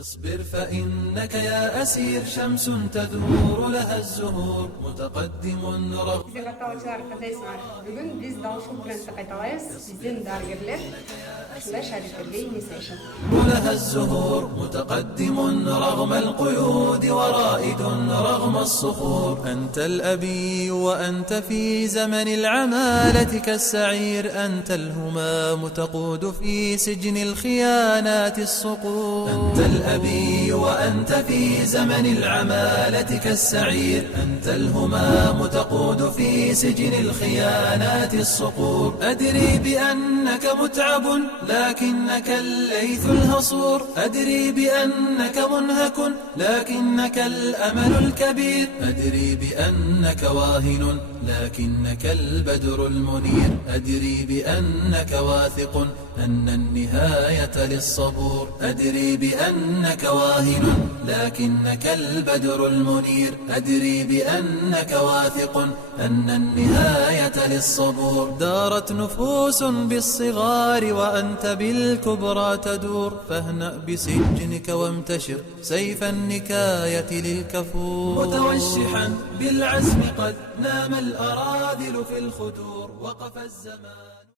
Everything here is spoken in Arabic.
اصبر فإنك يا أسير شمس تدور لها الزهور متقدم رغم. Bize katılımcılar arkadaşlar, bugün biz Dalşın Trend'de kayıtlayız. Bizden dargırlar, şunday şarkılarga inleşsin. لها الزهور متقدم رغم القيود ورائد رغم الصخور. أنت الأبي وأنت في زمن العمالة كالسعير. أنت الهمام تقود في سجن الخيانات الصقور. أنت الأبي وأنت في زمن العمالة كالسعير. أنت الهمام تقود في سجن الخيانات الصقور. أدري بأنك متعب لكنك الليث الهصور. أدري بأنك منهك لكنك الأمل الكبير. أدري بأنك واهن لكنك البدر المنير. أدري بأنك واثق أن النهاية للصبور. أدري بأنك واهن لكنك البدر المنير. أدري بأنك واثق أن النهاية للصبور. دارت نفوس بالصغار وأنت بالكبرى تدور. فاهنأ بسجنك وامتشر سيف النكاية للكفور. متوشحا بالعزم قد نام الأراذل في الخدور. وقف الزمان.